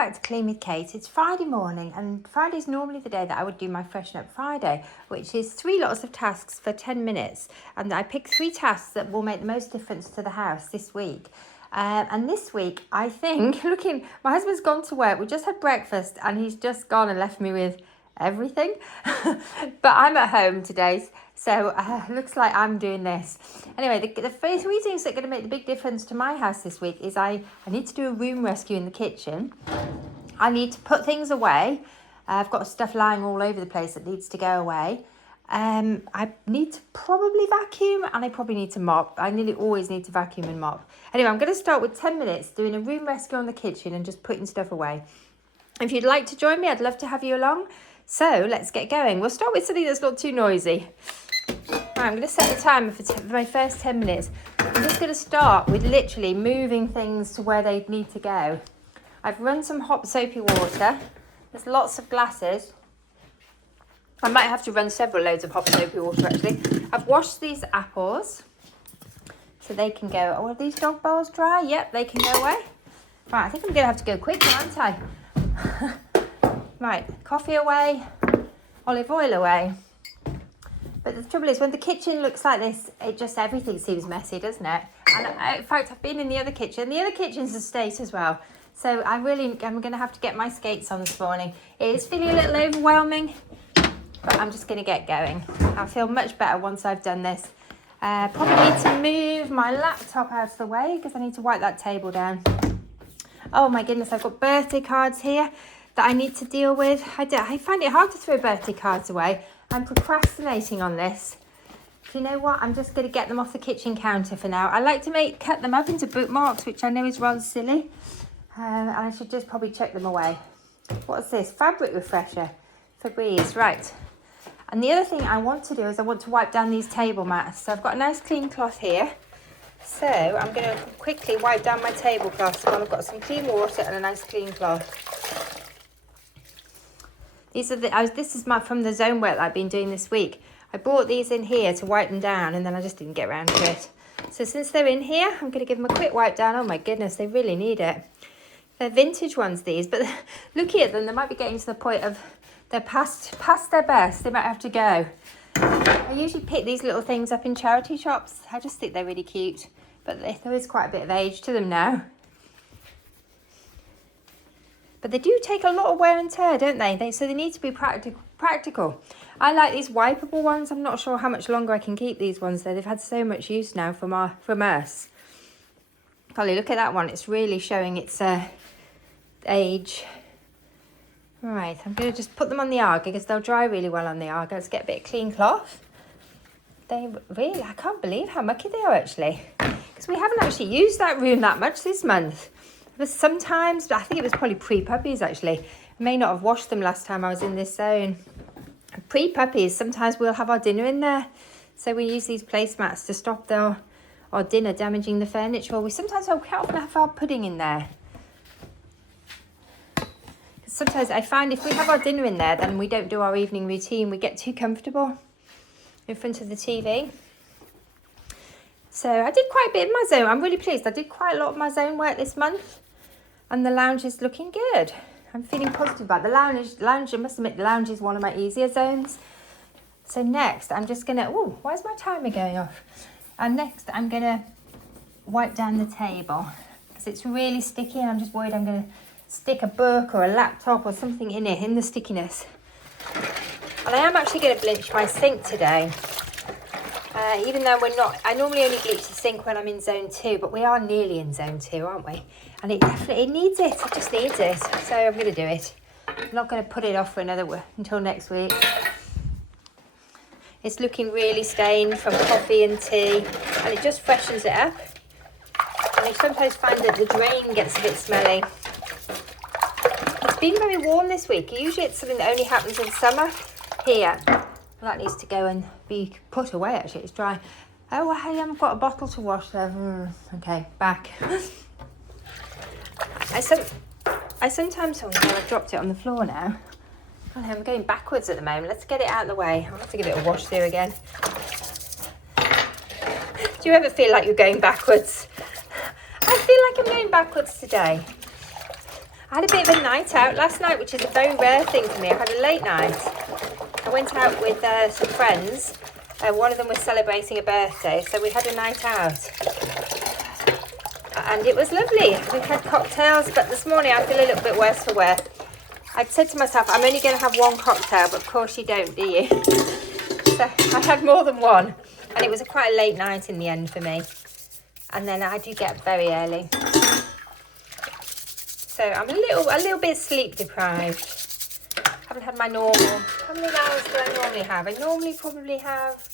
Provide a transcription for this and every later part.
back to Clean with Kate. It's Friday morning, and Friday's normally the day that I would do my Freshen Up Friday, which is 3 lots of tasks for 10 minutes. And I picked 3 tasks that will make the most difference to the house this week. And this week, I think, my husband's gone to work. We just had breakfast, and he's just gone and left me with everything. But I'm at home today, so looks like I'm doing this. Anyway, the 3 things that are going to make the big difference to my house this week is I need to do a room rescue in the kitchen. I need to put things away. I've got stuff lying all over the place that needs to go away. I need to probably vacuum, and I probably need to mop. I nearly always need to vacuum and mop. Anyway, I'm going to start with 10 minutes doing a room rescue on the kitchen and just putting stuff away. If you'd like to join me, I'd love to have you along. So let's get going. We'll start with something that's not too noisy. Right, I'm going to set the timer for my first 10 minutes. I'm just going to start with literally moving things to where they need to go. I've run some hot soapy water. There's lots of glasses. I might have to run several loads of hot soapy water actually. I've washed these apples so they can go. Oh, are these dog bowls dry? Yep, they can go away. Right, I think I'm going to have to go quicker, aren't I? Right, coffee away, olive oil away. But the trouble is, when the kitchen looks like this, everything seems messy, doesn't it? And in fact, I've been in the other kitchen. The other kitchen's a state as well. So I'm going to have to get my skates on this morning. It is feeling a little overwhelming, but I'm just going to get going. I'll feel much better once I've done this. Probably need to move my laptop out of the way because I need to wipe that table down. Oh my goodness, I've got birthday cards here that I need to deal with. I find it hard to throw birthday cards away. I'm procrastinating on this. Do you know what? I'm just going to get them off the kitchen counter for now. I like to cut them up into bookmarks, which I know is rather silly. And I should just probably chuck them away. What's this? Fabric refresher. Febreze, right. And the other thing I want to do is I want to wipe down these table mats. So I've got a nice clean cloth here. So I'm going to quickly wipe down my tablecloths while I've got some clean water and a nice clean cloth. This is from the zone work that I've been doing this week. I brought these in here to wipe them down, and then I just didn't get around to it. So since they're in here, I'm going to give them a quick wipe down. Oh my goodness, they really need it. They're vintage ones, these, but looking at them, they might be getting to the point of they're past their best. They might have to go. I usually pick these little things up in charity shops. I just think they're really cute, but there is quite a bit of age to them now. But they do take a lot of wear and tear, don't they? So they need to be practical. I like these wipeable ones. I'm not sure how much longer I can keep these ones though. They've had so much use now from us. Golly, look at that one. It's really showing its age. Right, I'm going to just put them on the Arga because they'll dry really well on the Arga. Let's get a bit of clean cloth. I can't believe how mucky they are actually. Because we haven't actually used that room that much this month. But sometimes, I think it was probably pre-puppies actually. I may not have washed them last time I was in this zone. Pre-puppies, sometimes we'll have our dinner in there. So we use these placemats to stop our dinner damaging the furniture. We sometimes often have our pudding in there. Sometimes I find if we have our dinner in there, then we don't do our evening routine. We get too comfortable in front of the TV. So I did quite a bit in my zone. I'm really pleased. I did quite a lot of my zone work this month. And the lounge is looking good. I'm feeling positive about the lounge. I must admit, the lounge is one of my easier zones. So next, I'm just going to... Oh, why is my timer going off? And next, I'm going to wipe down the table. Because it's really sticky and I'm just worried I'm going to stick a book or a laptop or something in it, in the stickiness. And I am actually going to bleach my sink today. Even though we're not, I normally only bleach the sink when I'm in zone 2, but we are nearly in zone 2, aren't we? And it needs it, it just needs it. So I'm going to do it. I'm not going to put it off for until next week. It's looking really stained from coffee and tea, and it just freshens it up. And I sometimes find that the drain gets a bit smelly. It's been very warm this week. Usually it's something that only happens in summer here. That needs to go and be put away, actually. It's dry. Oh, I haven't got a bottle to wash there. Okay, back. I sometimes... Oh, I've dropped it on the floor now. Oh, I'm going backwards at the moment. Let's get it out of the way. I'll have to give it a wash through again. Do you ever feel like you're going backwards? I feel like I'm going backwards today. I had a bit of a night out last night, which is a very rare thing for me. I had a late night. I went out with some friends. One of them was celebrating a birthday, so we had a night out. And it was lovely. We had cocktails, but this morning I feel a little bit worse for wear. I'd said to myself, I'm only going to have one cocktail, but of course you don't, do you? So I had more than one, and it was quite a late night in the end for me. And then I do get up very early. So I'm a little bit sleep deprived. Haven't had my normal. How many hours do I normally have? I normally probably have,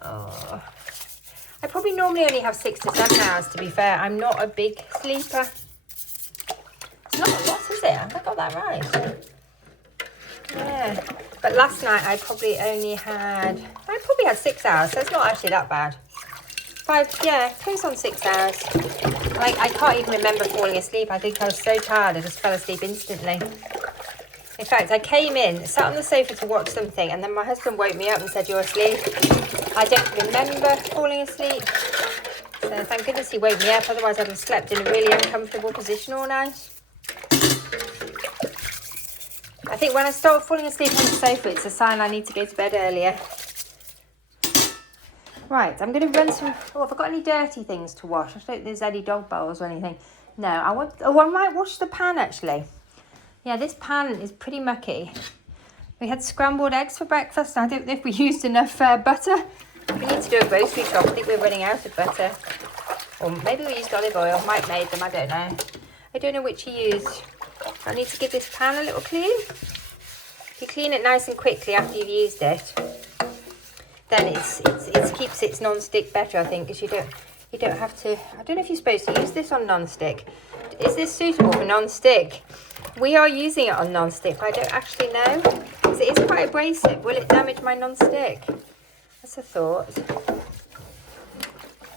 I probably normally only have 6 to 7 hours, to be fair. I'm not a big sleeper. It's not a lot, is it? Have I got that right? Yeah. But last night I probably had 6 hours, so it's not actually that bad. 5, yeah, close on 6 hours. Like, I can't even remember falling asleep. I think I was so tired, I just fell asleep instantly. In fact, I came in, sat on the sofa to watch something, and then my husband woke me up and said, you're asleep. I don't remember falling asleep. So thank goodness he woke me up, otherwise I'd have slept in a really uncomfortable position all night. I think when I start falling asleep on the sofa, it's a sign I need to go to bed earlier. Right, I'm going to run some... Oh, have I got any dirty things to wash? I don't think there's any dog bowls or anything. No, I might wash the pan, actually. Yeah, this pan is pretty mucky. We had scrambled eggs for breakfast. I don't know if we used enough butter. We need to do a grocery shop. I think we're running out of butter. Or maybe we used olive oil. Mike made them, I don't know. I don't know which he used. I need to give this pan a little clean. If you clean it nice and quickly after you've used it, then it keeps its non-stick better, I think, because you don't have to... I don't know if you're supposed to use this on non-stick. Is this suitable for non-stick? We are using it on non-stick, but I don't actually know, because it is quite abrasive. Will it damage my non-stick? That's a thought.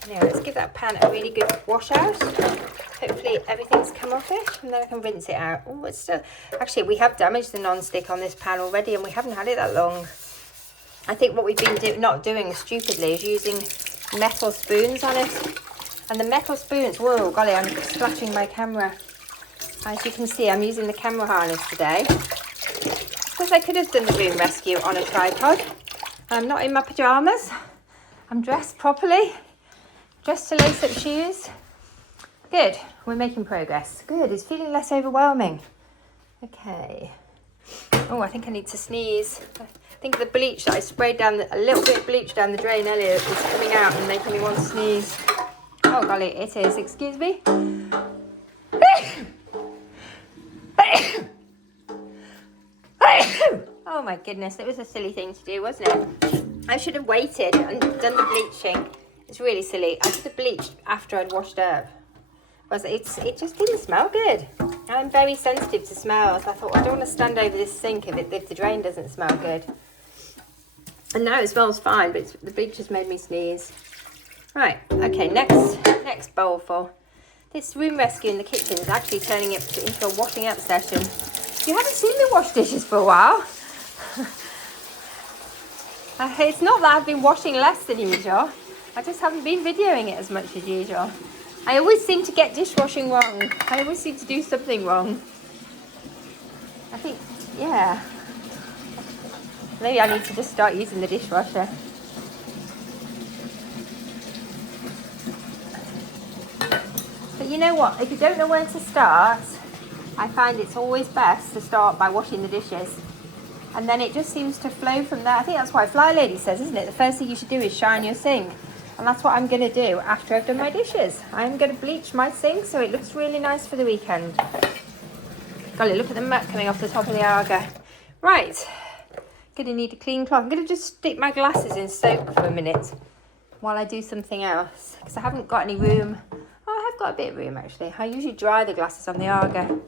Now, let's give that pan a really good wash out. Hopefully everything's come off it, and then I can rinse it out. Oh, it's still... Actually, we have damaged the non-stick on this pan already, and we haven't had it that long. I think what we've been not doing stupidly is using metal spoons on it. And the metal spoons, whoa, golly, I'm splashing my camera. As you can see, I'm using the camera harness today. Because I could have done the room rescue on a tripod. I'm not in my pyjamas. I'm dressed properly. Dressed to lace up shoes. Good, we're making progress. Good, it's feeling less overwhelming. Okay. Oh, I think I need to sneeze. I think the bleach that I sprayed down, a little bit of bleach down the drain earlier is coming out and making me want to sneeze. Oh golly, it is, excuse me. Oh my goodness, it was a silly thing to do, wasn't it? I should have waited and done the bleaching. It's really silly. I should have bleached after I'd washed up. It just didn't smell good. I'm very sensitive to smells. I thought, I don't want to stand over this sink if the drain doesn't smell good. And now it smells fine, but the bleach has made me sneeze. Right, okay, next bowlful. This room rescue in the kitchen is actually turning it into a washing up session. You haven't seen me wash dishes for a while. It's not that I've been washing less than usual. I just haven't been videoing it as much as usual. I always seem to get dishwashing wrong. I always seem to do something wrong. I think, yeah. Maybe I need to just start using the dishwasher. But you know what? If you don't know where to start, I find it's always best to start by washing the dishes. And then it just seems to flow from there. I think that's what Fly Lady says, isn't it? The first thing you should do is shine your sink. And that's what I'm going to do after I've done my dishes. I'm going to bleach my sink so it looks really nice for the weekend. Golly, look at the muck coming off the top of the Aga. Right. Going to need a clean cloth. I'm going to just stick my glasses in soak for a minute while I do something else. Because I haven't got any room. Oh, I have got a bit of room actually. I usually dry the glasses on the Aga.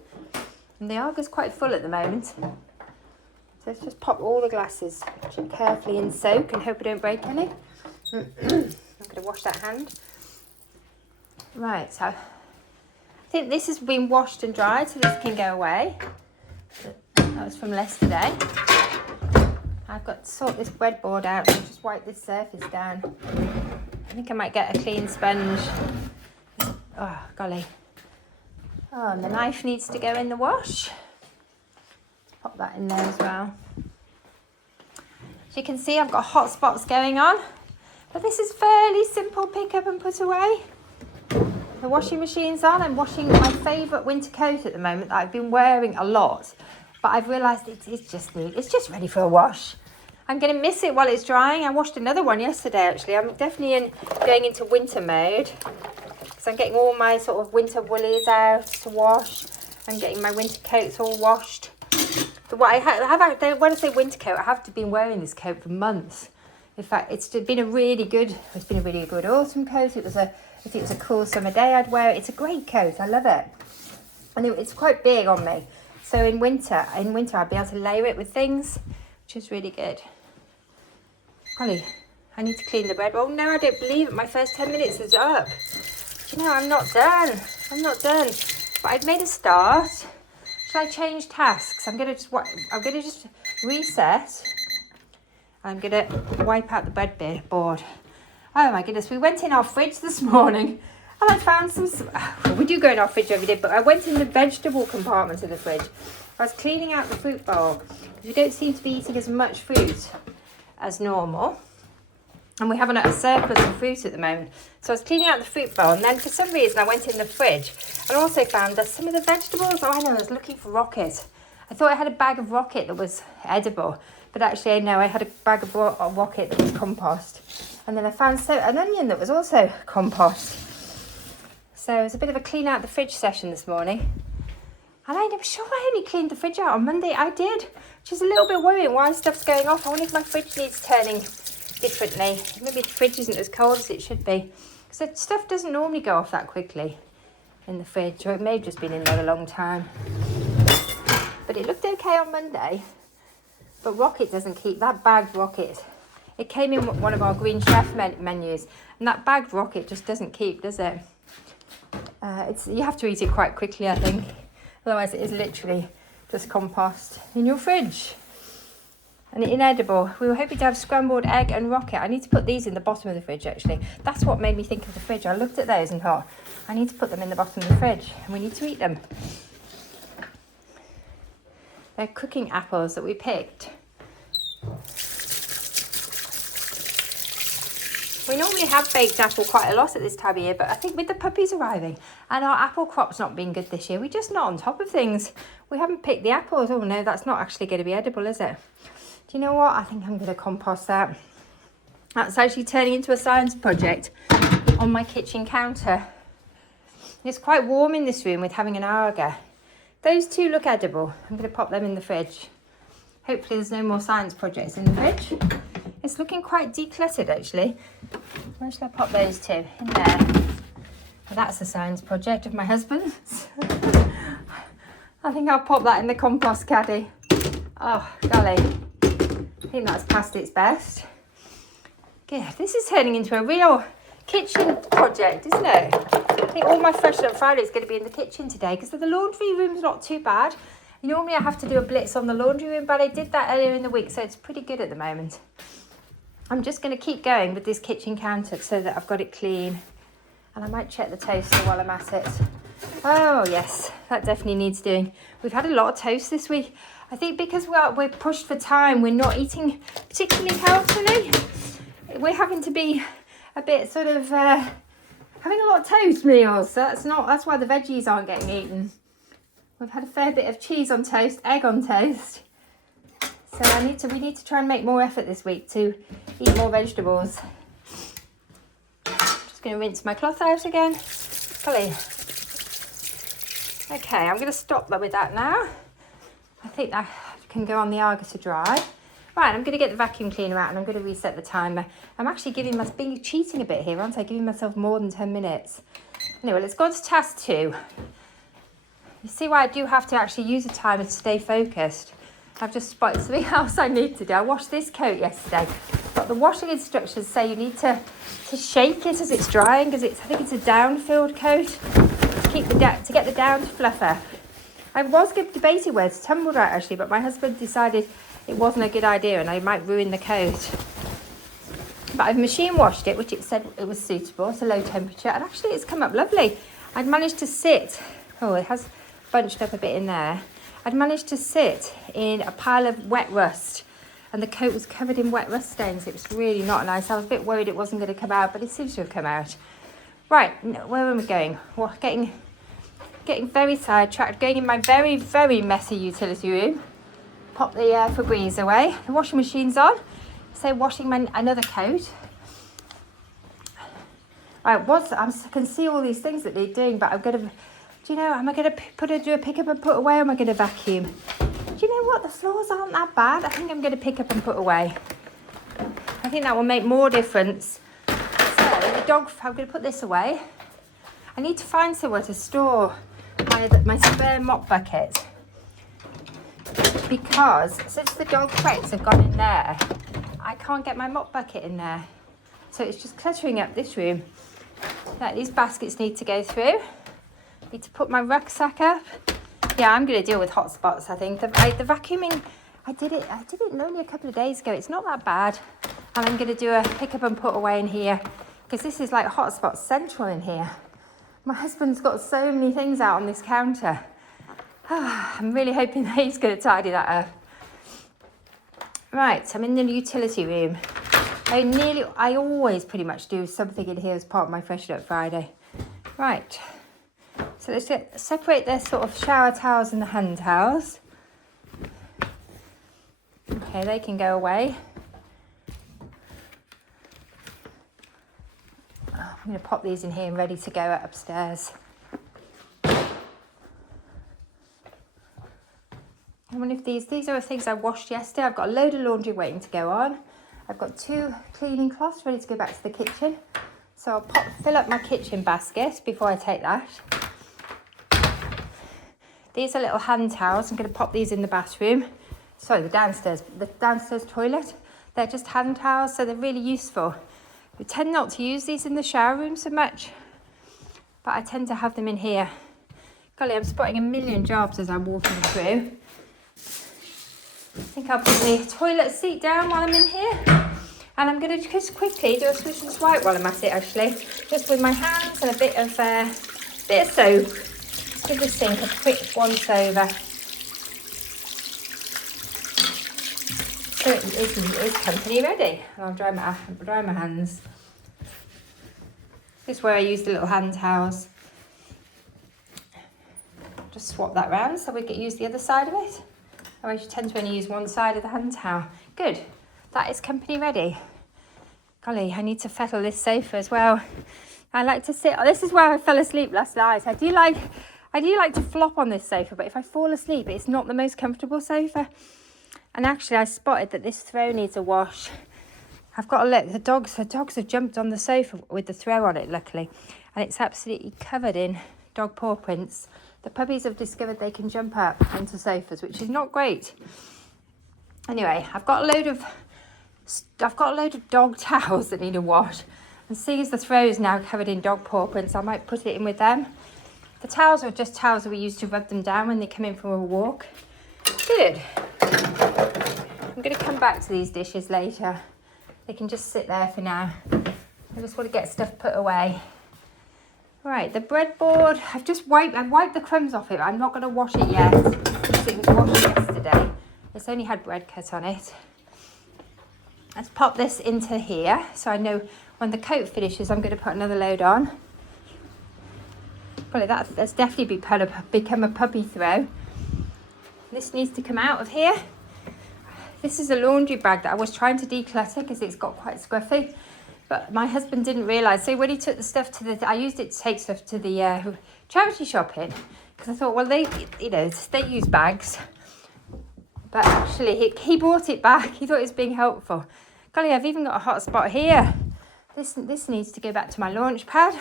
And the Aga's quite full at the moment. So let's just pop all the glasses carefully in soak and hope I don't break any. I'm going to wash that hand. Right, so I think this has been washed and dried, so this can go away. That was from yesterday. I've got to sort this breadboard out and just wipe this surface down. I think I might get a clean sponge. Oh, golly. Oh, and the knife needs to go in the wash. Pop that in there as well. As you can see, I've got hot spots going on, but this is fairly simple pick up and put away. The washing machine's on. I'm washing my favourite winter coat at the moment that I've been wearing a lot, but I've realised it's just ready for a wash. I'm going to miss it while it's drying. I washed another one yesterday actually. I'm definitely going into winter mode. So I'm getting all my sort of winter woolies out to wash. I'm getting my winter coats all washed. But what when I say winter coat, I have been wearing this coat for months. In fact, it's been a really good autumn coat. If it was a cool summer day, I'd wear it. It's a great coat. I love it. And it's quite big on me. So in winter, I'll be able to layer it with things, which is really good. Golly, I need to clean the bread. Oh no, I don't believe it. My first 10 minutes is up. Do you know, I'm not done. But I've made a start. Should I change tasks? I'm gonna just reset. I'm gonna wipe out the breadboard. Oh my goodness, we went in our fridge this morning and I found we do go in our fridge every day, but I went in the vegetable compartment of the fridge. I was cleaning out the fruit bowl because we don't seem to be eating as much fruit as normal. And we haven't a surplus of fruit at the moment. So I was cleaning out the fruit bowl, and then for some reason I went in the fridge and also found that some of the vegetables, I was looking for rocket. I thought I had a bag of rocket that was edible, but actually no, I had a bag of rocket that was compost. And then I found an onion that was also compost. So it was a bit of a clean out the fridge session this morning. And I'm sure I only cleaned the fridge out on Monday. I did, which is a little bit worrying why stuff's going off. I wonder if my fridge needs turning differently. Maybe the fridge isn't as cold as it should be. Because stuff doesn't normally go off that quickly in the fridge, or it may have just been in there a long time. But it looked okay on Monday. But rocket doesn't keep, that bagged rocket. It came in one of our Green Chef menus, and that bagged rocket just doesn't keep, does it? You have to eat it quite quickly, I think. Otherwise it is literally just compost in your fridge. And inedible. We were hoping to have scrambled egg and rocket. I need to put these in the bottom of the fridge actually. That's what made me think of the fridge. I looked at those and thought, I need to put them in the bottom of the fridge and we need to eat them. They're cooking apples that we picked. We normally have baked apple quite a lot at this time of year, but I think with the puppies arriving and our apple crop's not being good this year, we're just not on top of things. We haven't picked the apples. Oh no, that's not actually going to be edible, is it? Do you know what? I think I'm going to compost that. That's actually turning into a science project on my kitchen counter. It's quite warm in this room with having an Arga. Those two look edible. I'm going to pop them in the fridge. Hopefully there's no more science projects in the fridge. It's looking quite decluttered actually. Where should I pop those two? In there. Well, that's a science project of my husband's. I think I'll pop that in the compost caddy. Oh, golly. I think that's past its best. Yeah, this is turning into a real kitchen project, isn't it? I think all my Freshen Up Friday is going to be in the kitchen today because the laundry room's not too bad. Normally I have to do a blitz on the laundry room, but I did that earlier in the week, so it's pretty good at the moment. I'm just going to keep going with this kitchen counter so that I've got it clean. And I might check the toaster while I'm at it. Oh yes, that definitely needs doing. We've had a lot of toast this week. I think because we're pushed for time, we're not eating particularly healthily. We're having to be a bit sort of having a lot of toast meals. So that's why the veggies aren't getting eaten. We've had a fair bit of cheese on toast, egg on toast. So we need to try and make more effort this week to eat more vegetables. Just going to rinse my cloth out again. Golly. Okay, I'm going to stop with that now. I think that can go on the Arga to dry. Right, I'm going to get the vacuum cleaner out and I'm going to reset the timer. I'm actually being cheating a bit here, aren't I? Giving myself more than 10 minutes. Anyway, let's go on to task 2. You see why I do have to actually use a timer to stay focused. I've just spotted something else I need to do. I washed this coat yesterday, but the washing instructions say you need to shake it as it's drying because I think it's a down-filled coat to get the down to fluffer. I was debating where it's tumbled out actually, but my husband decided it wasn't a good idea and I might ruin the coat. But I've machine washed it, which it said it was suitable. It's a low temperature, and actually it's come up lovely. I'd managed to sit Oh, it has bunched up a bit in there. I'd managed to sit in a pile of wet rust, and the coat was covered in wet rust stains. It was really not nice. I was a bit worried it wasn't going to come out, but it seems to have come out. Right, where am I going? Well, getting very sidetracked. Going in my very, very messy utility room. Pop the Febreze away. The washing machine's on. So washing another coat. I can see all these things that they're doing, but I'm going to, do you know, am I going to do a pick up and put away, or am I going to vacuum? Do you know what? The floors aren't that bad. I think I'm going to pick up and put away. I think that will make more difference. So the dog, I'm going to put this away. I need to find somewhere to store my spare mop bucket, because since the dog crates have gone in there, I can't get my mop bucket in there. So it's just cluttering up this room. Now, these baskets need to go through. Need to put my rucksack up. Yeah, I'm going to deal with hot spots, I think. The vacuuming, I did it only a couple of days ago. It's not that bad. And I'm going to do a pick up and put away in here, because this is like hot spot central in here. My husband's got so many things out on this counter. I'm really hoping that he's going to tidy that up. Right, I'm in the utility room. I always pretty much do something in here as part of my Freshen Up Friday. Right, so let's separate the sort of shower towels and the hand towels. Okay, they can go away. I'm going to pop these in here and ready to go upstairs. I wonder if these are the things I washed yesterday. I've got a load of laundry waiting to go on. I've got 2 cleaning cloths ready to go back to the kitchen. So I'll fill up my kitchen basket before I take that. These are little hand towels. I'm going to pop these in the bathroom. Sorry, the downstairs toilet. They're just hand towels, so they're really useful. We tend not to use these in the shower room so much, but I tend to have them in here. Golly, I'm spotting a million jobs as I'm walking through. I think I'll put the toilet seat down while I'm in here. And I'm going to just quickly do a swish and swipe while I'm at it, actually. Just with my hands and a bit of soap. Just give the sink a quick once over. So it is company ready. I'll dry my hands. This is where I use the little hand towels. Just swap that round so we can use the other side of it. I tend to only use one side of the hand towel. Good. That is company ready. Golly, I need to fettle this sofa as well. I like to sit. This is where I fell asleep last night. I do like to flop on this sofa, but if I fall asleep, it's not the most comfortable sofa. And actually, I spotted that this throw needs a wash. I've got to look. The dogs have jumped on the sofa with the throw on it, luckily, and it's absolutely covered in dog paw prints. The puppies have discovered they can jump up onto sofas, which is not great. Anyway, I've got a load of dog towels that need a wash. And seeing as the throw is now covered in dog paw prints, I might put it in with them. The towels are just towels that we use to rub them down when they come in from a walk. Good. I'm going to come back to these dishes later. They can just sit there for now. I just want to get stuff put away. Right, the breadboard, I wiped the crumbs off it. I'm not going to wash it yet because it was washed yesterday. It's only had bread cut on it. Let's pop this into here so I know when the coat finishes I'm going to put another load on. Well, that's definitely become a puppy throw. This needs to come out of here. This is a laundry bag that I was trying to declutter because it's got quite scruffy. But my husband didn't realise. So when he took the stuff I used it to take stuff to the charity shop in. Because I thought, well, they use bags. But actually, he brought it back. He thought it was being helpful. Golly, I've even got a hot spot here. This needs to go back to my launch pad.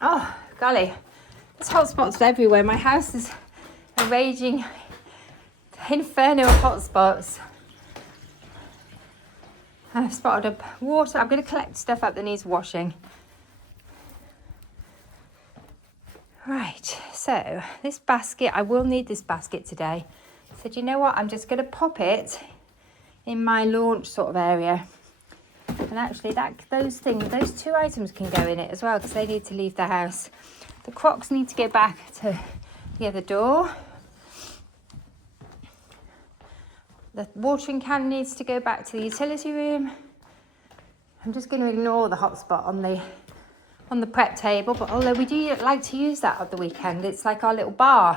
Oh, golly. There's hot spots everywhere. My house is a raging inferno of hot spots. I've spotted up water. I'm going to collect stuff up that needs washing. Right, so this basket, I will need this basket today. So do you know what? I'm just going to pop it in my launch sort of area. And actually those 2 items can go in it as well because they need to leave the house. The Crocs need to go back to the other door. The watering can needs to go back to the utility room. I'm just going to ignore the hotspot on the prep table, but although we do like to use that at the weekend, it's like our little bar.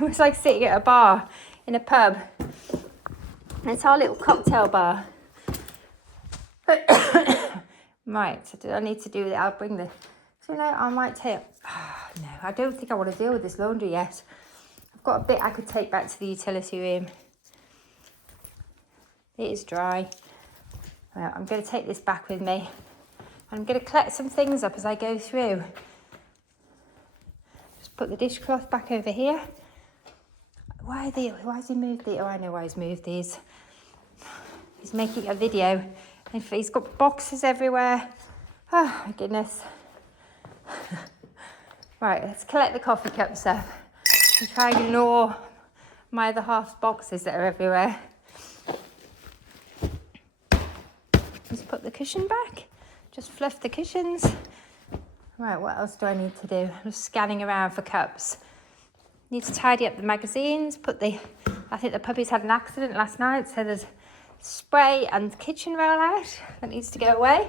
It's like sitting at a bar in a pub. It's our little cocktail bar. Right, so do I need to do that? I'll bring the... So, I might take... no, I don't think I want to deal with this laundry yet. I've got a bit I could take back to the utility room. It is dry. Well, I'm going to take this back with me. I'm going to collect some things up as I go through. Just put the dishcloth back over here. Why has he moved these? Oh, I know why he's moved these. He's making a video. And he's got boxes everywhere. Oh, my goodness. Right, let's collect the coffee cups up. And try and ignore my other half's boxes that are everywhere. Just put the cushion back. Just fluff the cushions. Right, what else do I need to do? I'm just scanning around for cups. Need to tidy up the magazines. I think the puppies had an accident last night, so there's spray and kitchen roll out that needs to go away.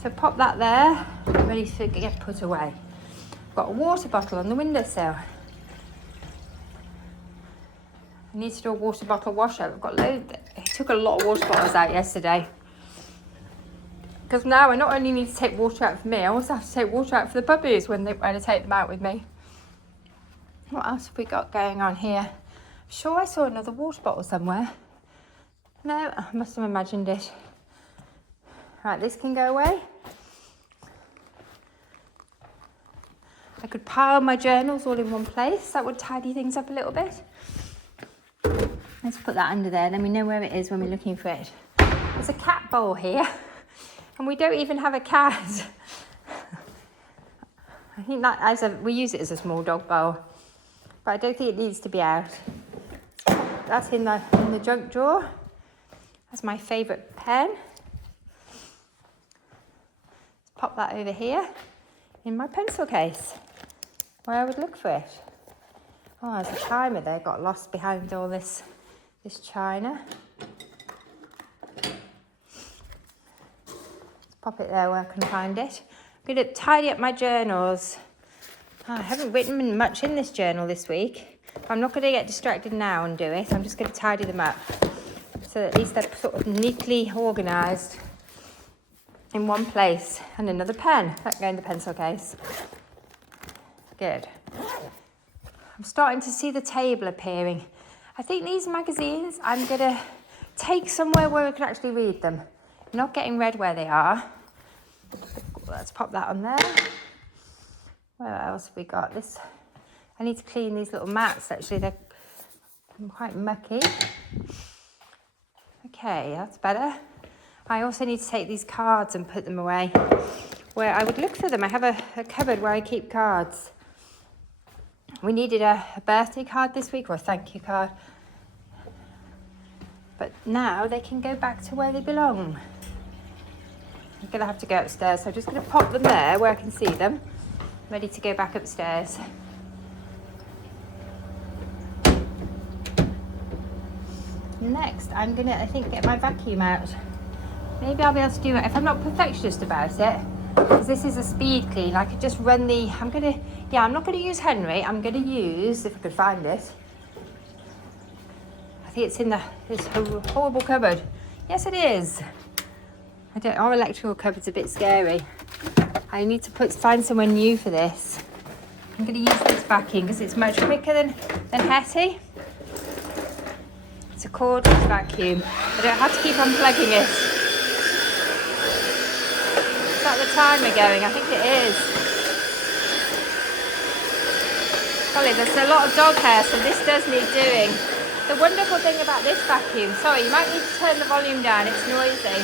So pop that there, ready to get put away. I've got a water bottle on the windowsill. I need to do a water bottle wash out. I've got loads. I took a lot of water bottles out yesterday. Because now I not only need to take water out for me, I also have to take water out for the puppies when I take them out with me. What else have we got going on here? I'm sure I saw another water bottle somewhere. No, I must have imagined it. Right, this can go away. I could pile my journals all in one place. That would tidy things up a little bit. Let's put that under there, then we know where it is when we're looking for it. There's a cat bowl here, and we don't even have a cat. I think that we use it as a small dog bowl, but I don't think it needs to be out. That's in the junk drawer. That's my favourite pen. Let's pop that over here in my pencil case, where I would look for it. Oh, there's a timer there, got lost behind all this china. Let's pop it there where I can find it. I'm going to tidy up my journals. Oh, I haven't written much in this journal this week. I'm not going to get distracted now and do it. I'm just going to tidy them up so that at least they're sort of neatly organised in one place. And another pen. That go in the pencil case. Good. I'm starting to see the table appearing. I think these magazines I'm going to take somewhere where I can actually read them. Not getting read where they are. Let's pop that on there. Where else have we got? This. I need to clean these little mats, actually. They're quite mucky. Okay, that's better. I also need to take these cards and put them away where I would look for them. I have a cupboard where I keep cards. We needed a birthday card this week, or a thank you card. But now they can go back to where they belong. I'm going to have to go upstairs, so I'm just going to pop them there where I can see them. Ready to go back upstairs. Next, I'm going to, I think, get my vacuum out. Maybe I'll be able to do it if I'm not perfectionist about it. Because this is a speed clean. I could just run I'm not going to use Henry. I'm going to use, if I could find it. I think it's in this horrible cupboard. Yes, it is. Our electrical cupboard's a bit scary. I need to find somewhere new for this. I'm going to use this vacuum because it's much quicker than Hetty. It's a cordless vacuum. I don't have to keep unplugging it. Is that the timer going? I think it is. Golly, there's a lot of dog hair, so this does need doing. The wonderful thing about this vacuum, sorry, you might need to turn the volume down, it's noisy.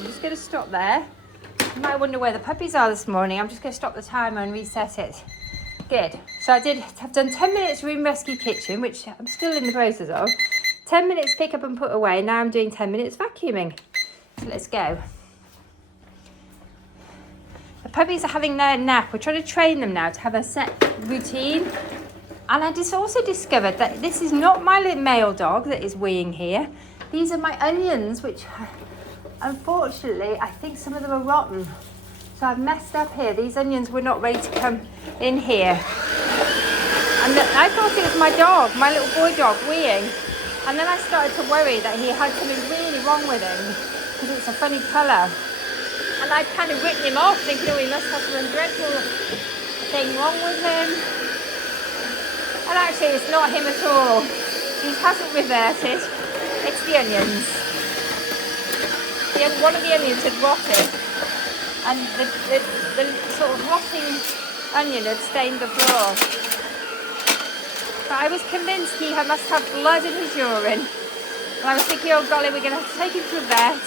I'm just going to stop there. You might wonder where the puppies are this morning. I'm just going to stop the timer and reset it. Good. So I've done 10 minutes room rescue kitchen, which I'm still in the process of. 10 minutes pick up and put away. Now I'm doing 10 minutes vacuuming. So let's go. The puppies are having their nap. We're trying to train them now to have a set routine. And I just also discovered that this is not my little male dog that is weeing here. These are my onions, which unfortunately, I think some of them are rotten. So I've messed up here. These onions were not ready to come in here. And I thought it was my dog, my little boy dog, weeing. And then I started to worry that he had something really wrong with him because it's a funny colour. And I'd kind of written him off, thinking, oh, he must have some dreadful thing wrong with him. And actually, it's not him at all. He hasn't reverted. It's the onions. One of the onions had rotted. And the sort of rotting onion had stained the floor. But I was convinced he must have blood in his urine. And I was thinking, oh golly, we're going to have to take him to a vet.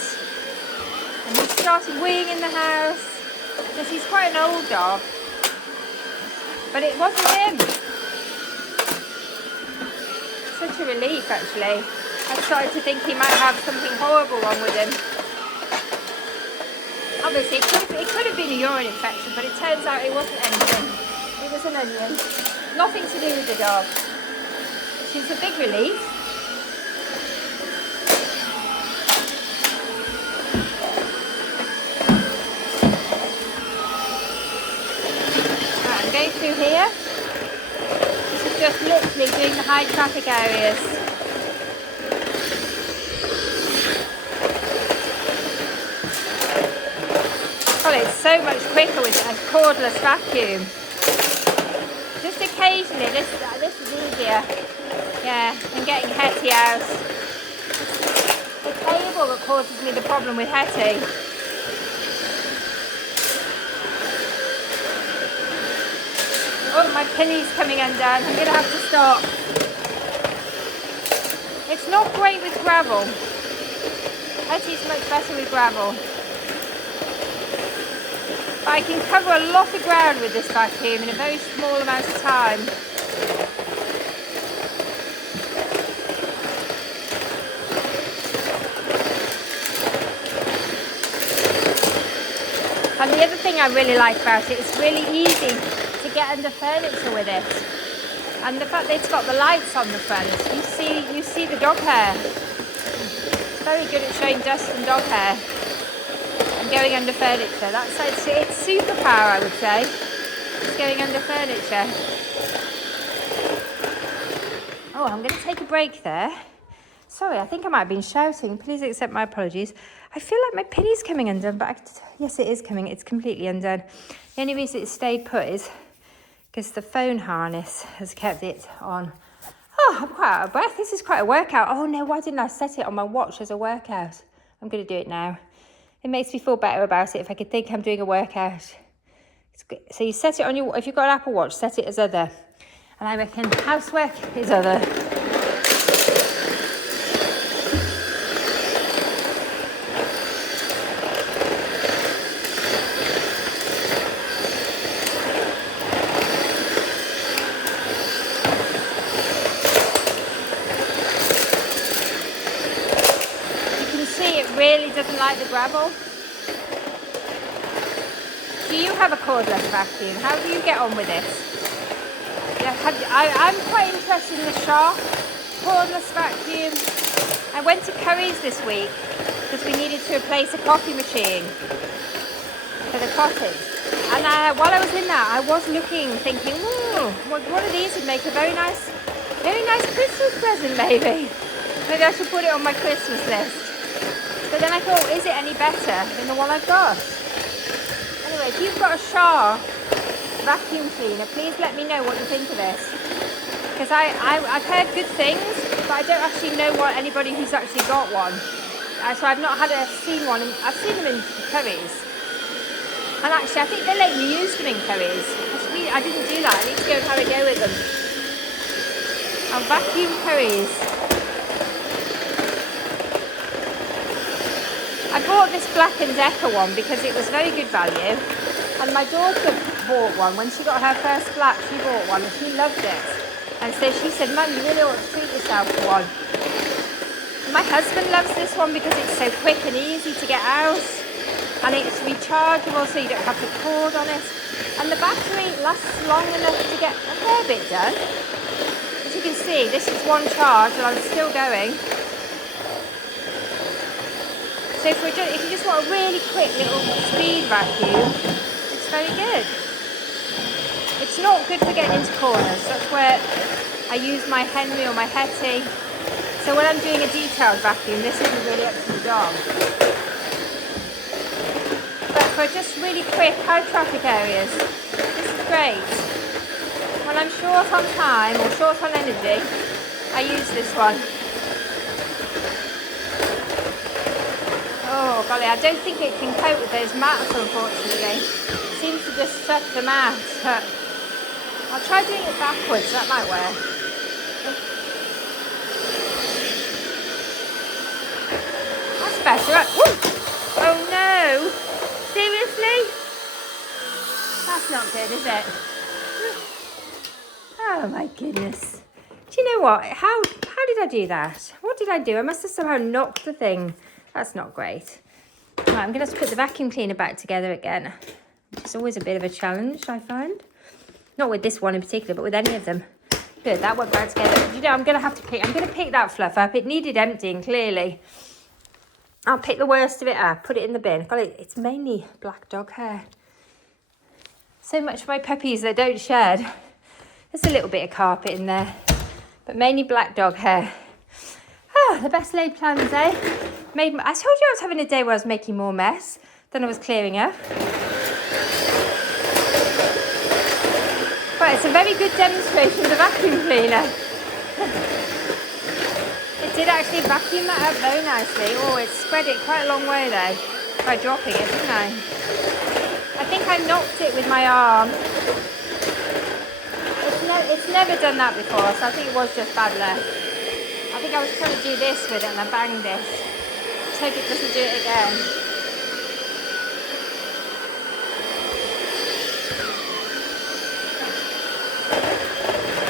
And he started weeing in the house. Because he's quite an old dog. But it wasn't him. Such a relief, actually. I started to think he might have something horrible wrong with him. Obviously, it could have been a urine infection, but it turns out it wasn't anything. It was an onion. Nothing to do with the dog. Which is a big relief. Right, I'm going through here. This is just literally doing the high traffic areas. Well, it's so much quicker with a cordless vacuum. Just occasionally, this is easier. Yeah, and getting Hetty out. It's the cable that causes me the problem with Hetty. Oh, my pinny's coming undone. I'm going to have to stop. It's not great with gravel. Hetty's much better with gravel. But I can cover a lot of ground with this vacuum in a very small amount of time. And the other thing I really like about it, it's really easy to get under furniture with it. And the fact that it's got the lights on the front, you see the dog hair. It's very good at showing dust and dog hair. Going under furniture. It's superpower, I would say. It's going under furniture. Oh, I'm going to take a break there. Sorry, I think I might have been shouting. Please accept my apologies. I feel like my pinny's coming undone, but yes, it is coming. It's completely undone. The only reason it stayed put is because the phone harness has kept it on. Oh, I'm quite out of breath. This is quite a workout. Oh no, why didn't I set it on my watch as a workout? I'm going to do it now. It makes me feel better about it if I could think I'm doing a workout. So you set it on if you've got an Apple Watch, set it as other. And I reckon housework is other. Really doesn't like the gravel. Do you have a cordless vacuum? How do you get on with this? Yeah, I'm quite interested in the Shark cordless vacuum. I went to Curry's this week because we needed to replace a coffee machine for the cottage. And while I was in that, I was looking, thinking, ooh, one of these would make a very nice Christmas present, maybe. Maybe I should put it on my Christmas list. But then I thought, is it any better than the one I've got? Anyway, if you've got a Shark vacuum cleaner, please let me know what you think of this. Because I've heard good things, but I don't actually know anybody who's actually got one. So I've not seen one. I've seen them in Curry's. And actually, I think they let you use them in Curry's. I didn't do that. I need to go and have a go with them. I'll vacuum Curry's. I bought this Black & Decker one because it was very good value, and my daughter bought one. When she got her first flat, she bought one and she loved it. And so she said, Mum, you really ought to treat yourself to one. My husband loves this one because it's so quick and easy to get out. And it's rechargeable, so you don't have to cord on it. And the battery lasts long enough to get a fair bit done. As you can see, this is one charge and I'm still going. So if you just want a really quick little speed vacuum, it's very good. It's not good for getting into corners. That's where I use my Henry or my Hetty. So when I'm doing a detailed vacuum, this isn't really up to the job. But for just really quick, high traffic areas, this is great. When I'm short on time or short on energy, I use this one. Oh golly, I don't think it can cope with those mats, unfortunately. It seems to just suck them out. But I'll try doing it backwards, that might work. That's better. Oh no! Seriously? That's not good, is it? Oh my goodness. Do you know what? How did I do that? What did I do? I must have somehow knocked the thing. That's not great. Right, I'm going to have to put the vacuum cleaner back together again. It's always a bit of a challenge, I find. Not with this one in particular, but with any of them. Good, that went back together. You know, I'm going to pick that fluff up. It needed emptying, clearly. I'll pick the worst of it up, put it in the bin. God, it's mainly black dog hair. So much for my puppies, they don't shed. There's a little bit of carpet in there, but mainly black dog hair. Ah, the best laid plans, eh? I told you I was having a day where I was making more mess than I was clearing up. But it's a very good demonstration of the vacuum cleaner. It did actually vacuum that up very nicely. Oh, it spread it quite a long way though, by dropping it, didn't I? I think I knocked it with my arm. It's never done that before, so I think it was just bad luck. I think I was trying to do this with it and I banged it. Let's hope it doesn't do it again.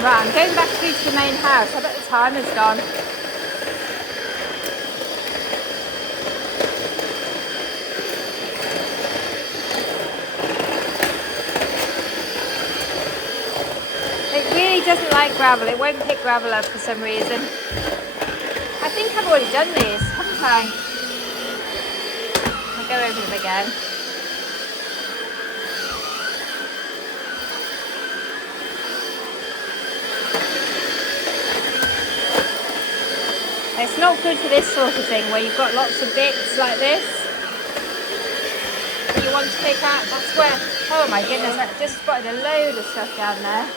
Right, I'm going back through to the main house. I bet the timer's gone. It really doesn't like gravel. It won't pick gravel up for some reason. I think I've already done these, haven't I? I'll go over them again. It's not good for this sort of thing where you've got lots of bits like this that you want to pick out. That's where, oh my goodness, I just spotted a load of stuff down there.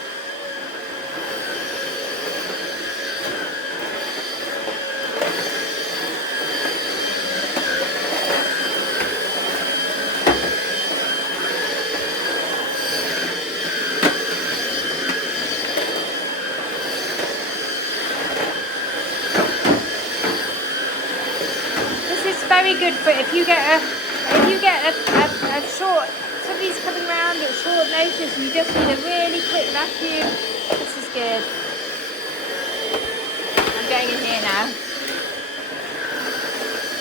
Very good for if you get a short, somebody's coming around at short notice and you just need a really quick vacuum. This is good. I'm going in here now.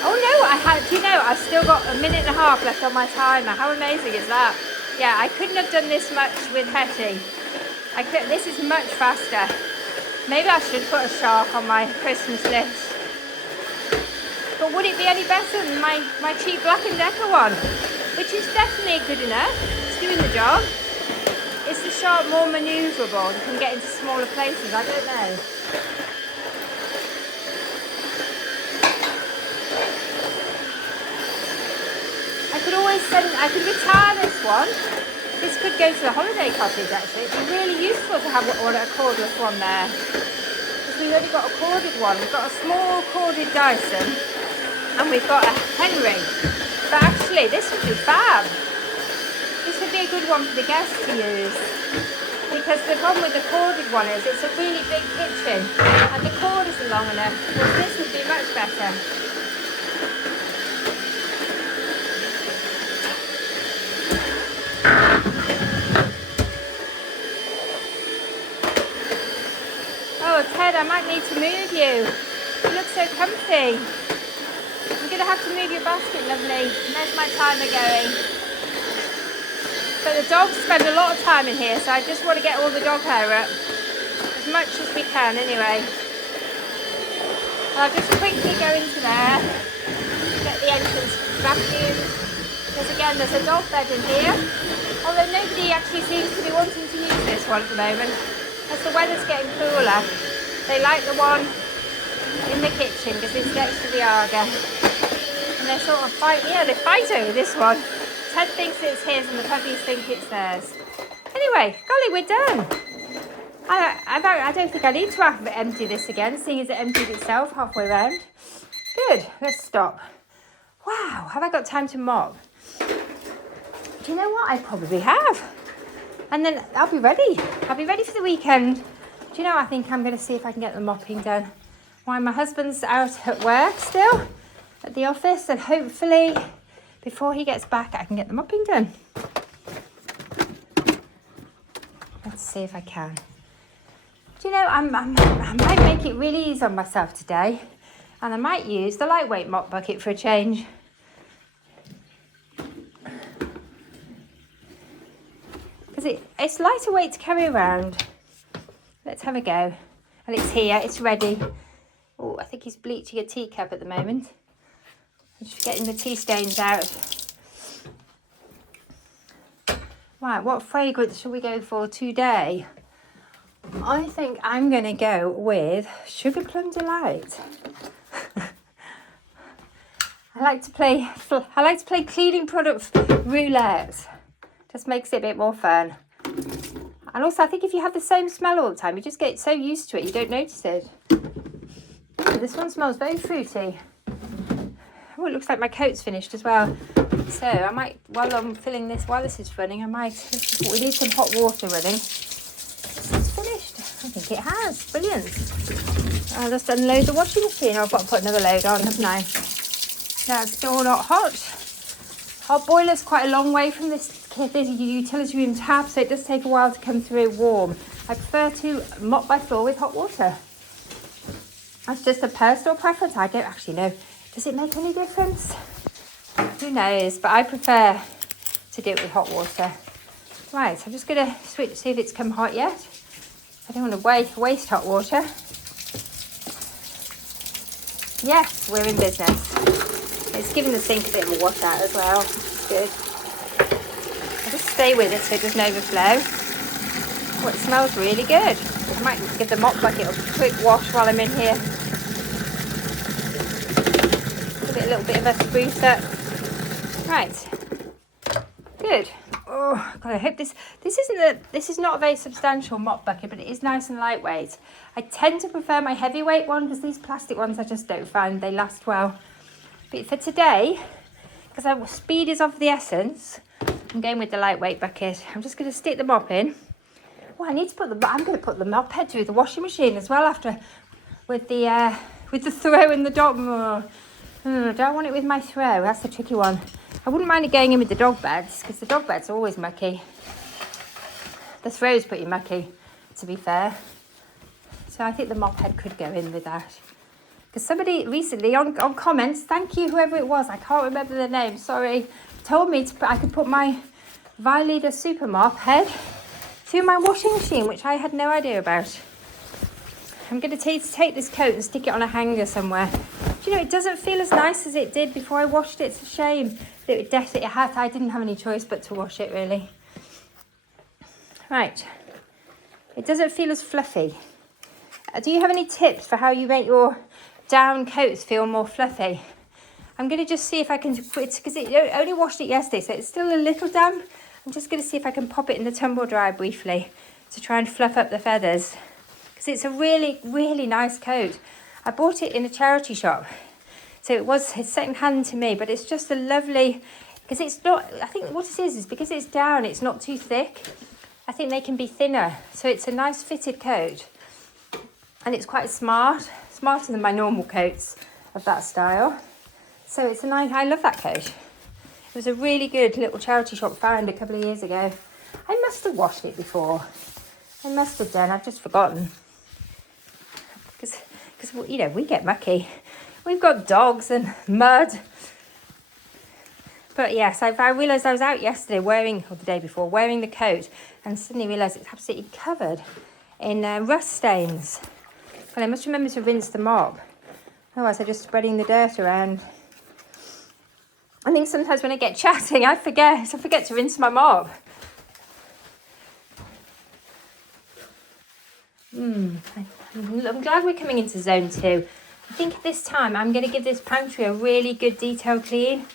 Oh no, do you know, I've still got a minute and a half left on my timer. How amazing is that? Yeah, I couldn't have done this much with Hetty. This is much faster. Maybe I should put a shark on my Christmas list. But would it be any better than my cheap Black & Decker one? Which is definitely good enough. It's doing the job. Is the shark more manoeuvrable and can get into smaller places? I don't know. I could retire this one. This could go to the holiday cottage actually. It'd be really useful to have a cordless one there. Because we've already got a corded one. We've got a small corded Dyson. And we've got a Henry. But actually, this would be fab. This would be a good one for the guests to use. Because the problem with the corded one is it's a really big kitchen. And the cord isn't long enough. Whereas this would be much better. I might need to move you. You look so comfy. I'm going to have to move your basket, lovely. There's my timer going. But the dogs spend a lot of time in here, so I just want to get all the dog hair up. As much as we can, anyway. I'll just quickly go into there. Get the entrance vacuumed. Because again, there's a dog bed in here. Although nobody actually seems to be wanting to use this one at the moment. As the weather's getting cooler, they like the one in the kitchen because it's next to the Arga. And they sort of fight, they fight over this one. Ted thinks it's his and the puppies think it's theirs. Anyway, golly, we're done. I don't think I need to empty this again, seeing as it emptied itself halfway around. Good, let's stop. Wow, have I got time to mop? Do you know what? I probably have. And then I'll be ready. I'll be ready for the weekend. Do you know, I think I'm going to see if I can get the mopping done. While my husband's out at work still, at the office, and hopefully before he gets back, I can get the mopping done. Let's see if I can. Do you know, I might make it really easy on myself today, and I might use the lightweight mop bucket for a change. Because it's lighter weight to carry around. Let's have a go. And it's here, it's ready. Oh, I think he's bleaching a teacup at the moment. I'm just getting the tea stains out. Right, what fragrance shall we go for today? I think I'm going to go with Sugar Plum Delight. I like to play cleaning product roulette. Just makes it a bit more fun. And also, I think if you have the same smell all the time, you just get so used to it, you don't notice it. So this one smells very fruity. Oh, it looks like my coat's finished as well. So I might, while I'm filling this, while this is running, we need some hot water running. It's finished. I think it has. Brilliant. I'll just unload the washing machine. I've got to put another load on, haven't I? No, it's still not hot. Our boiler's quite a long way from this utility room tap, so it does take a while to come through warm. I prefer to mop my floor with hot water. That's just a personal preference. I don't actually know. Does it make any difference? Who knows? But I prefer to do it with hot water. Right, I'm just going to switch, see if it's come hot yet. I don't want to waste hot water. Yes, we're in business. It's giving the sink a bit of a wash out as well. It's good. I'll just stay with it so it doesn't overflow. Oh, it smells really good. I might give the mop bucket a quick wash while I'm in here. Give it a little bit of a spruce up. Right. Good. Oh God, I hope this is not a very substantial mop bucket, but it is nice and lightweight. I tend to prefer my heavyweight one because these plastic ones I just don't find they last well. But for today, because speed is of the essence, I'm going with the lightweight bucket. I'm just going to stick the mop in. Oh, I'm going to put the mop head through the washing machine as well after, with the throw and the dog. Don't want it with my throw. That's the tricky one. I wouldn't mind it going in with the dog beds because the dog beds are always mucky. The throw's pretty mucky, to be fair. So I think the mop head could go in with that. Because somebody recently on comments, thank you whoever it was, I can't remember the name, sorry, told me I could put my Violida Super Mop head through my washing machine, which I had no idea about. I'm going to take this coat and stick it on a hanger somewhere. Do you know, it doesn't feel as nice as it did before I washed it. It's a shame that I didn't have any choice but to wash it, really. Right. It doesn't feel as fluffy. Do you have any tips for how you make your down coats feel more fluffy? I'm going to just see if I can, because I only washed it yesterday, so it's still a little damp. I'm just going to see if I can pop it in the tumble dryer briefly to try and fluff up the feathers. Because it's a really, really nice coat. I bought it in a charity shop. So it's second hand to me, but it's just a lovely, because it's not, I think what it is because it's down, it's not too thick. I think they can be thinner. So it's a nice fitted coat. And it's quite smart, smarter than my normal coats of that style. So it's a nice, I love that coat. It was a really good little charity shop found a couple of years ago. I must have washed it before. I must have done, I've just forgotten. because you know, we get mucky. We've got dogs and mud. But yes, I realised I was out yesterday or the day before, wearing the coat, and suddenly realised it's absolutely covered in rust stains. Well, I must remember to rinse the mop. Otherwise, I'm just spreading the dirt around. I think sometimes when I get chatting, I forget to rinse my mop. I'm glad we're coming into zone 2. I think this time I'm going to give this pantry a really good detail clean,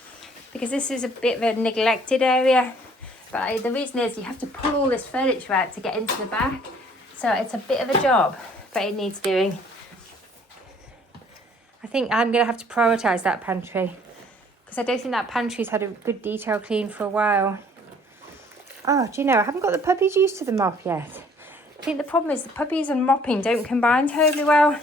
because this is a bit of a neglected area. But the reason is you have to pull all this furniture out to get into the back. So it's a bit of a job, but it needs doing. I think I'm going to have to prioritise that pantry, because I don't think that pantry's had a good detail clean for a while. Oh, do you know, I haven't got the puppies used to the mop yet. I think the problem is the puppies and mopping don't combine terribly well.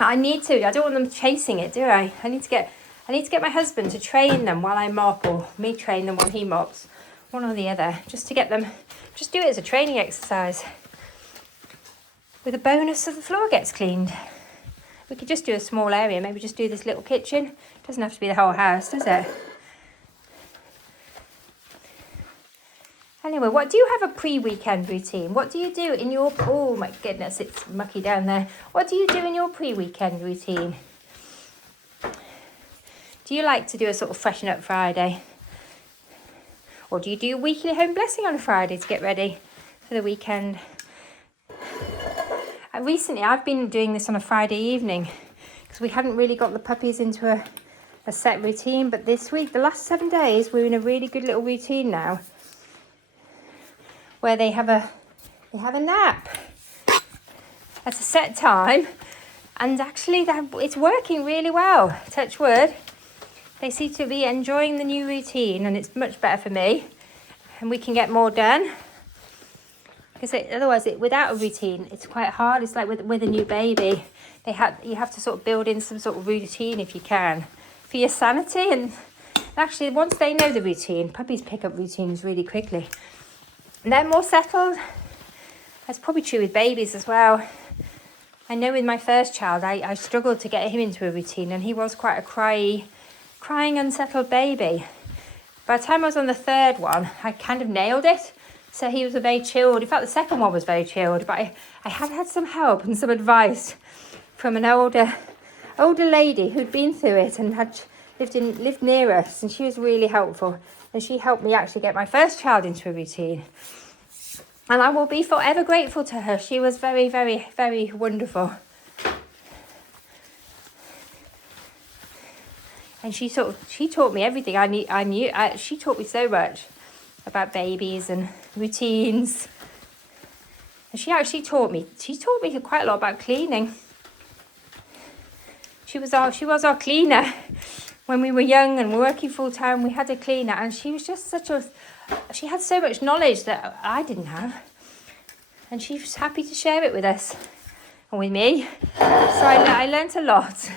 I need to. I don't want them chasing it, do I? I need to get my husband to train them while I mop, or me train them while he mops. One or the other, just to get them, just do it as a training exercise. With a bonus of the floor gets cleaned. We could just do a small area, maybe just do this little kitchen. Doesn't have to be the whole house, does it? Anyway, what do you have a pre-weekend routine? What do you do in your, oh my goodness, it's mucky down there. What do you do in your pre-weekend routine? Do you like to do a sort of Freshen Up Friday? Or do you do a weekly home blessing on a Friday to get ready for the weekend? Recently, I've been doing this on a Friday evening because we hadn't really got the puppies into a set routine. But this week, the last 7 days, we're in a really good little routine now, where they have a nap at a set time, and actually it's working really well. Touch wood. They seem to be enjoying the new routine, and it's much better for me, and we can get more done. Because otherwise, without a routine, it's quite hard. It's like with a new baby, you have to sort of build in some sort of routine if you can, for your sanity. And actually, once they know the routine, puppies pick up routines really quickly. And they're more settled. That's probably true with babies as well. I know with my first child, I struggled to get him into a routine, and he was quite a crying, unsettled baby. By the time I was on the third one, I kind of nailed it. So he was a very chilled. In fact, the second one was very chilled, but I have had some help and some advice from an older lady who'd been through it and had lived near us, and she was really helpful. And she helped me actually get my first child into a routine. And I will be forever grateful to her. She was very, very, very wonderful. And she taught me everything I knew. She taught me so much about babies and routines. And she taught me quite a lot about cleaning. She was our cleaner. When we were young and working full time, we had a cleaner, and she was just she had so much knowledge that I didn't have. And she was happy to share it with us and with me. So I learnt a lot.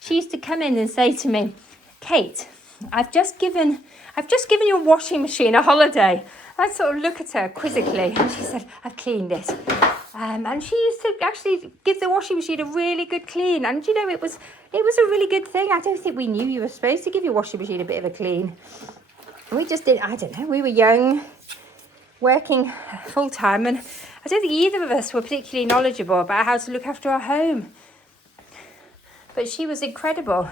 She used to come in and say to me, "Kate, I've just given your washing machine a holiday." I'd sort of look at her quizzically, and she said, "I've cleaned it." And she used to actually give the washing machine a really good clean. And you know, it was a really good thing. I don't think we knew you were supposed to give your washing machine a bit of a clean. We just did. I don't know. We were young, working full time, and I don't think either of us were particularly knowledgeable about how to look after our home. But she was incredible.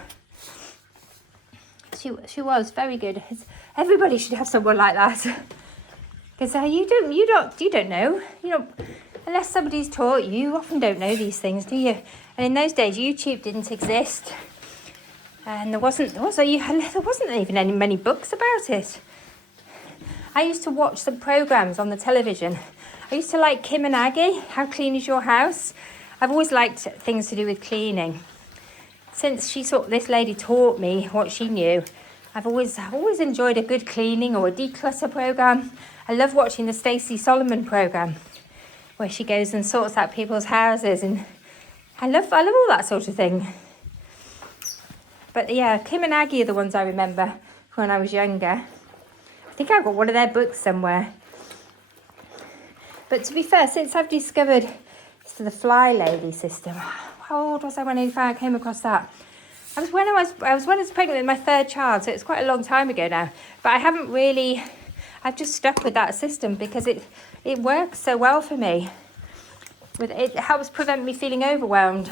She was very good. Everybody should have someone like that. Because you don't know. You know, unless somebody's taught you, you often don't know these things, do you? And in those days, YouTube didn't exist, and there wasn't even many books about it. I used to watch some programs on the television. I used to like Kim and Aggie. How Clean Is Your House? I've always liked things to do with cleaning. Since this lady taught me what she knew, I've always enjoyed a good cleaning or a declutter program. I love watching the Stacey Solomon program, where she goes and sorts out people's houses, and I love all that sort of thing. But yeah, Kim and Aggie are the ones I remember when I was younger. I think I've got one of their books somewhere. But to be fair, since I've discovered for the Fly Lady system. How old was I when I came across that? I was when I was pregnant with my third child, so it's quite a long time ago now. But I've just stuck with that system because it works so well for me. It helps prevent me feeling overwhelmed.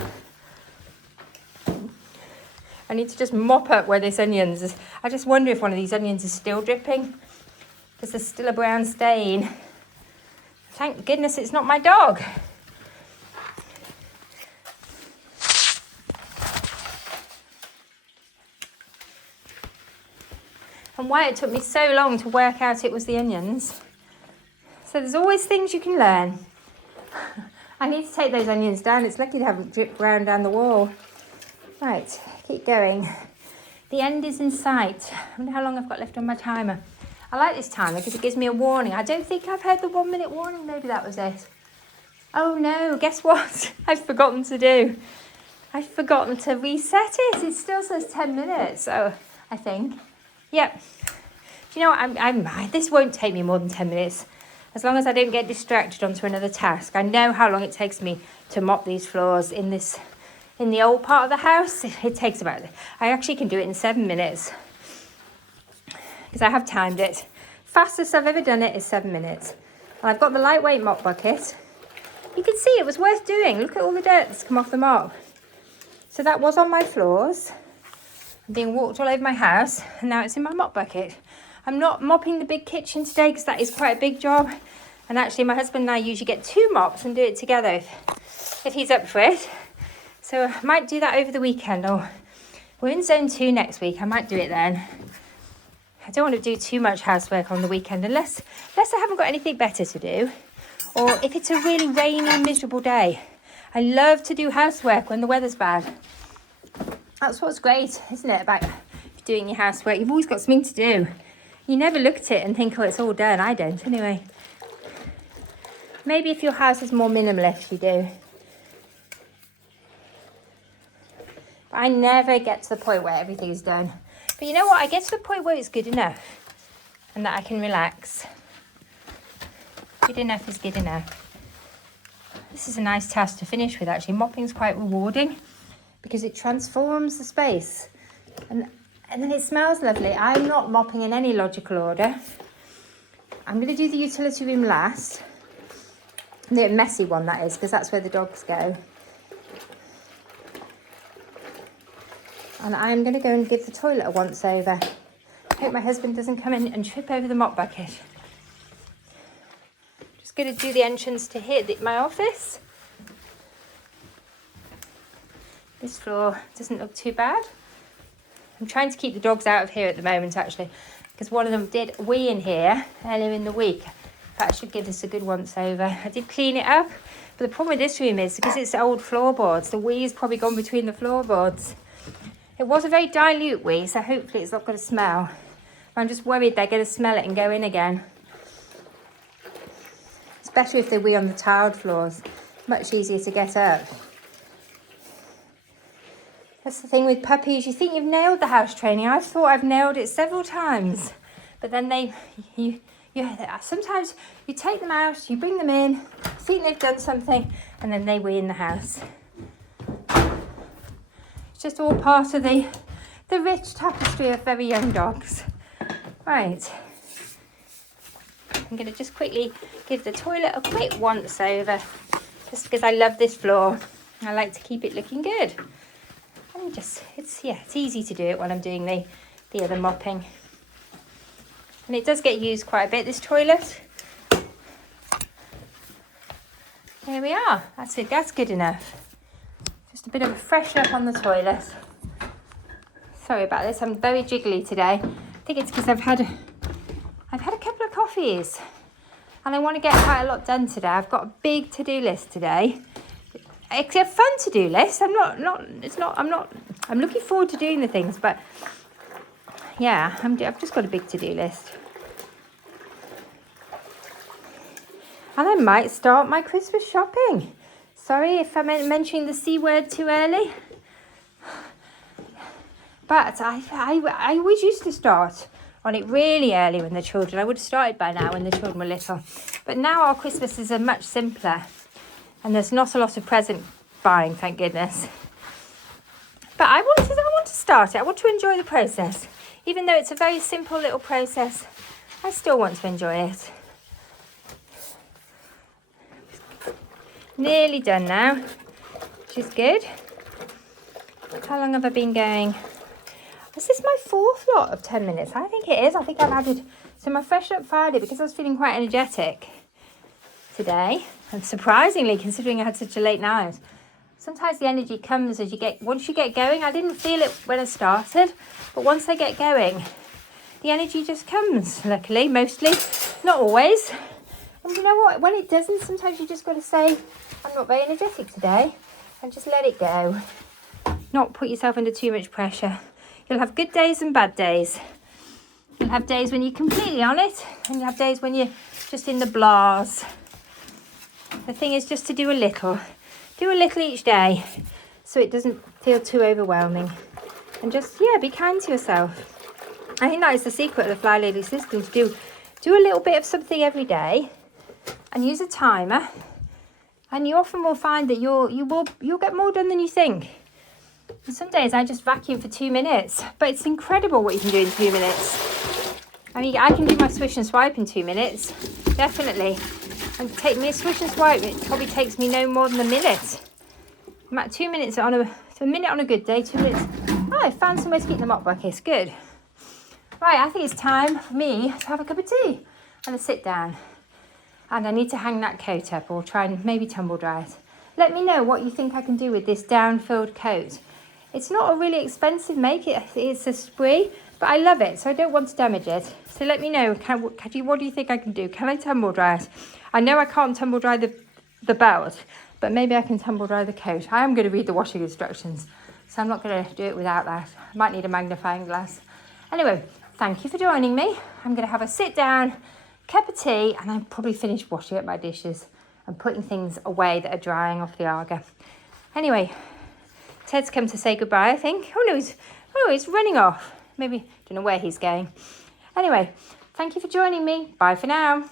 I need to just mop up where this onions is. I just wonder if one of these onions is still dripping because there's still a brown stain. Thank goodness it's not my dog. And why it took me so long to work out it was the onions. So there's always things you can learn. I need to take those onions down. It's lucky they haven't dripped brown down the wall. Right, keep going. The end is in sight. I wonder how long I've got left on my timer. I like this timer because it gives me a warning. I don't think I've heard the 1 minute warning. Maybe that was it. Oh no, guess what? I've forgotten to do. I've forgotten to reset it. It still says 10 minutes, so I think. Yep. Do you know what? This won't take me more than 10 minutes. As long as I don't get distracted onto another task. I know how long it takes me to mop these floors in the old part of the house. It takes I actually can do it in 7 minutes. Because I have timed it. Fastest I've ever done it is 7 minutes. And I've got the lightweight mop bucket. You can see it was worth doing. Look at all the dirt that's come off the mop. So that was on my floors. I'm being walked all over my house, and now it's in my mop bucket. I'm not mopping the big kitchen today because that is quite a big job. And actually my husband and I usually get 2 mops and do it together if he's up for it. So I might do that over the weekend. Or we're in zone 2 next week. I might do it then. I don't want to do too much housework on the weekend unless I haven't got anything better to do. Or if it's a really rainy, miserable day. I love to do housework when the weather's bad. That's what's great, isn't it, about doing your housework? You've always got something to do. You never look at it and think, oh, it's all done. I don't, anyway. Maybe if your house is more minimalist, you do. But I never get to the point where everything is done. But you know what? I get to the point where it's good enough and that I can relax. Good enough is good enough. This is a nice task to finish with, actually. Mopping is quite rewarding because it transforms the space. And then it smells lovely. I'm not mopping in any logical order. I'm going to do the utility room last. The messy one, that is, because that's where the dogs go. And I'm going to go and give the toilet a once over. I hope my husband doesn't come in and trip over the mop bucket. Just going to do the entrance to here, my office. This floor doesn't look too bad. I'm trying to keep the dogs out of here at the moment, actually, because one of them did wee in here earlier in the week. That should give us a good once over. I did clean it up, but the problem with this room is because it's old floorboards, the wee has probably gone between the floorboards. It was a very dilute wee, so hopefully it's not going to smell. I'm just worried they're going to smell it and go in again. It's better if they wee on the tiled floors. Much easier to get up. That's the thing with puppies. You think you've nailed the house training. I've thought I've nailed it several times. But then sometimes you take them out, you bring them in, think they've done something, and then they wee in the house. It's just all part of the rich tapestry of very young dogs. Right. I'm going to just quickly give the toilet a quick once over, just because I love this floor. I like to keep it looking good. And it's easy to do it when I'm doing the other mopping. And it does get used quite a bit, this toilet. There we are. That's it. That's good enough. Just a bit of a freshen up on the toilet. Sorry about this. I'm very jiggly today. I think it's because I've had a couple of coffees, and I want to get quite a lot done today. I've got a big to-do list today. It's a fun to-do list. I'm looking forward to doing the things, but yeah, I've just got a big to-do list. And I might start my Christmas shopping. Sorry if I'm mentioning the C word too early. But I always used to start on it really early when the children, I would have started by now when the children were little. But now our Christmases are much simpler. And there's not a lot of present buying, thank goodness. But I want to start it. I want to enjoy the process. Even though it's a very simple little process, I still want to enjoy it. Nearly done now, which is good. How long have I been going? Is this my 4th lot of 10 minutes? I think it is. I think I've added... So my Freshen Up Friday, because I was feeling quite energetic today, and surprisingly, considering I had such a late night, sometimes the energy comes as once you get going. I didn't feel it when I started, but once I get going, the energy just comes, luckily, mostly, not always. And you know what, when it doesn't, sometimes you just got to say, I'm not very energetic today, and just let it go. Not put yourself under too much pressure. You'll have good days and bad days. You'll have days when you're completely on it, and you'll have days when you're just in the blahs. The thing is just to do a little each day, so it doesn't feel too overwhelming. And just, be kind to yourself. I think that is the secret of the Fly Lady system, to do a little bit of something every day, and use a timer. And you often will find that you'll get more done than you think. And some days I just vacuum for 2 minutes, but it's incredible what you can do in 2 minutes. I mean, I can do my swish and swipe in 2 minutes, definitely. And take me a swish and swipe, it probably takes me no more than a minute. I'm at 2 minutes a minute on a good day, 2 minutes. Oh, I found somewhere to keep the mop buckets, good. Right, I think it's time for me to have a cup of tea and a sit down. And I need to hang that coat up, or try and maybe tumble dry it. Let me know what you think I can do with this down-filled coat. It's not a really expensive make, it's a spree, but I love it, so I don't want to damage it. So let me know, what do you think I can do? Can I tumble dry it? I know I can't tumble dry the belt, but maybe I can tumble dry the coat. I am going to read the washing instructions, so I'm not going to do it without that. I might need a magnifying glass. Anyway, thank you for joining me. I'm going to have a sit down, cup of tea, and I'll probably finish washing up my dishes and putting things away that are drying off the Arga. Anyway, Ted's come to say goodbye, I think. Oh no, he's running off. Maybe, don't know where he's going. Anyway, thank you for joining me. Bye for now.